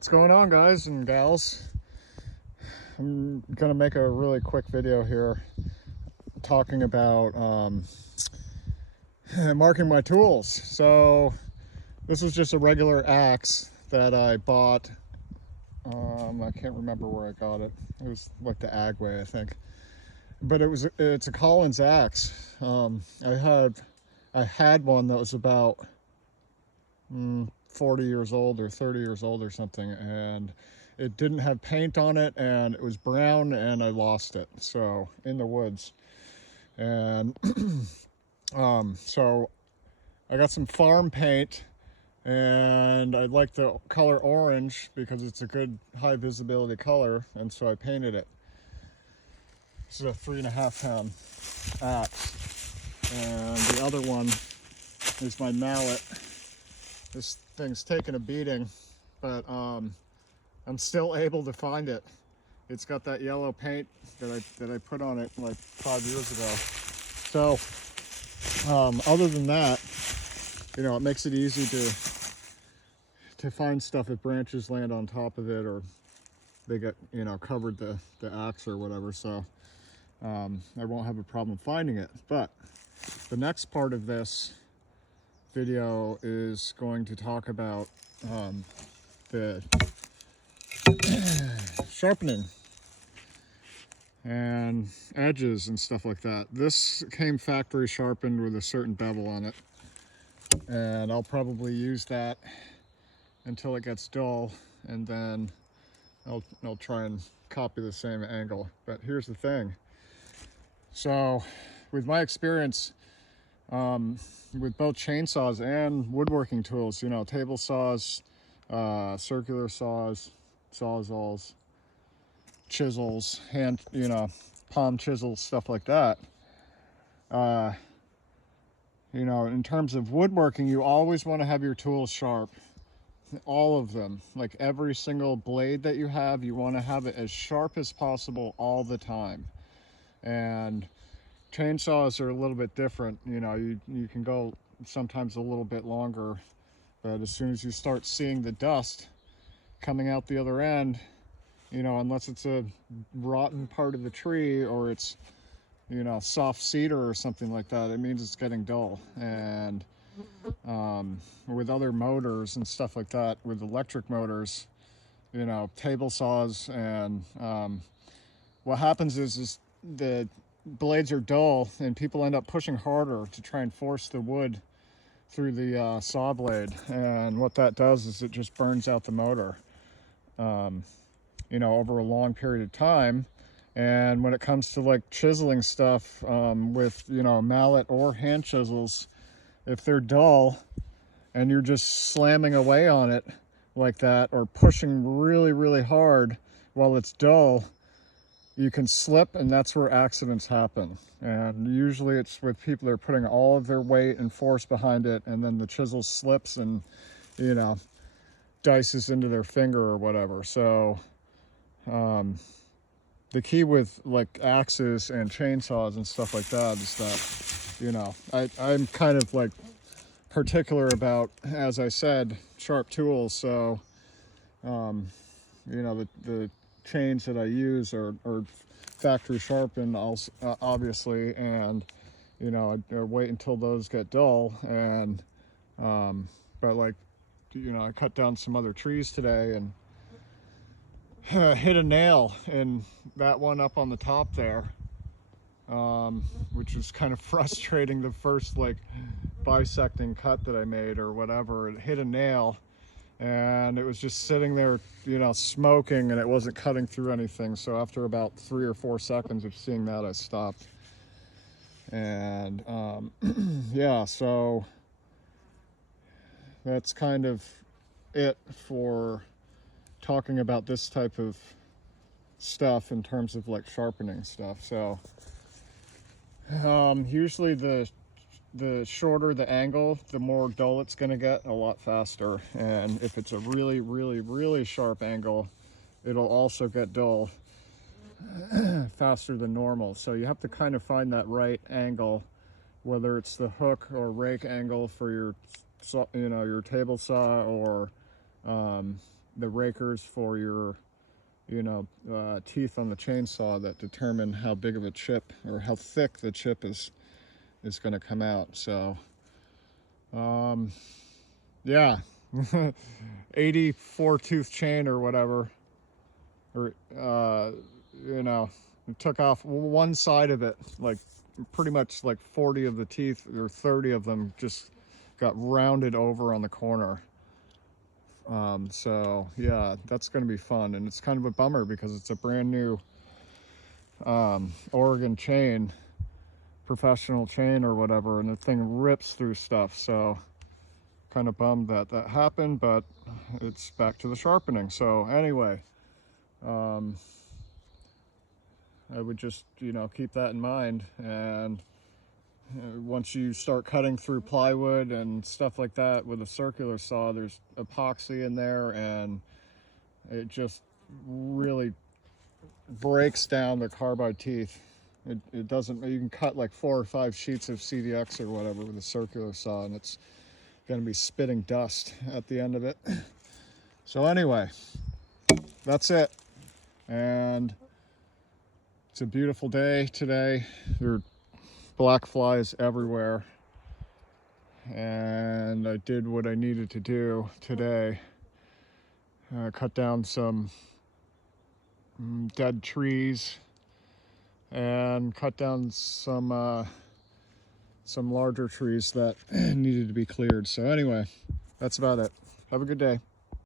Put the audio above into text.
What's going on, guys and gals? I'm gonna make a really quick video here talking about marking my tools. So this was just a regular axe that I bought. I can't remember where I got it. It was like the Agway, I think. But it's a Collins axe. I had one that was about 40 years old or 30 years old or something, and it didn't have paint on it, and it was brown, and I lost it in the woods. And so I got some farm paint, and I like the color orange because it's a good high visibility color, and so I painted it. This is a 3.5 pound axe, and the other one is my mallet. This thing's taken a beating, but I'm still able to find it. It's got that yellow paint that I put on it like 5 years ago. So other than that, you know, it makes it easy to find stuff if branches land on top of it or they get, you know, covered the axe or whatever. So I won't have a problem finding it. But the next part of this video is going to talk about the sharpening and edges and stuff like that. This came factory sharpened with a certain bevel on it, and I'll probably use that until it gets dull, and then I'll try and copy the same angle. But here's the thing. So with my experience with both chainsaws and woodworking tools, you know, table saws, circular saws, sawzalls, chisels, hand, you know, palm chisels, stuff like that. You know, in terms of woodworking, you always want to have your tools sharp. All of them, like every single blade that you have, you want to have it as sharp as possible all the time. And chainsaws are a little bit different. You know, you can go sometimes a little bit longer, but as soon as you start seeing the dust coming out the other end, you know, unless it's a rotten part of the tree or it's, you know, soft cedar or something like that, it means it's getting dull. And with other motors and stuff like that, with electric motors, you know, table saws, and what happens is the blades are dull and people end up pushing harder to try and force the wood through the saw blade, and what that does is it just burns out the motor, you know, over a long period of time. And when it comes to like chiseling stuff with, you know, mallet or hand chisels, if they're dull and you're just slamming away on it like that or pushing really, really hard while it's dull, you can slip, and that's where accidents happen. And usually it's with people that are putting all of their weight and force behind it, and then the chisel slips and, you know, dices into their finger or whatever. So the key with like axes and chainsaws and stuff like that is that, you know, I'm kind of like particular about, as I said, sharp tools. So you know, the chains that I use are factory sharpened, also, obviously, and, you know, I wait until those get dull. And but like, you know, I cut down some other trees today and hit a nail in that one up on the top there, which was kind of frustrating. The first like bisecting cut that I made or whatever, it hit a nail, and it was just sitting there, you know, smoking, and it wasn't cutting through anything. So after about 3 or 4 seconds of seeing that, I stopped. And yeah, so that's kind of it for talking about this type of stuff in terms of like sharpening stuff. So usually the shorter the angle, the more dull it's going to get a lot faster. And if it's a really, really, really sharp angle, it'll also get dull faster than normal. So you have to kind of find that right angle, whether it's the hook or rake angle for your, you know, your table saw, or the rakers for your, teeth on the chainsaw that determine how big of a chip or how thick the chip is going to come out. So, yeah, 84 tooth chain or whatever, or, it took off one side of it, like pretty much like 40 of the teeth or 30 of them just got rounded over on the corner. So yeah, that's going to be fun, and it's kind of a bummer because it's a brand new Oregon chain, professional chain or whatever, and the thing rips through stuff. So kind of bummed that happened, but it's back to the sharpening. So anyway, I would just keep that in mind. And once you start cutting through plywood and stuff like that with a circular saw, there's epoxy in there, and it just really breaks down the carbide teeth. It doesn't, you can cut like 4 or 5 sheets of CDX or whatever with a circular saw, and it's going to be spitting dust at the end of it. So anyway, that's it. And it's a beautiful day today. There are black flies everywhere, and I did what I needed to do today. Cut down some dead trees and cut down some larger trees that needed to be cleared. So anyway, that's about it. Have a good day.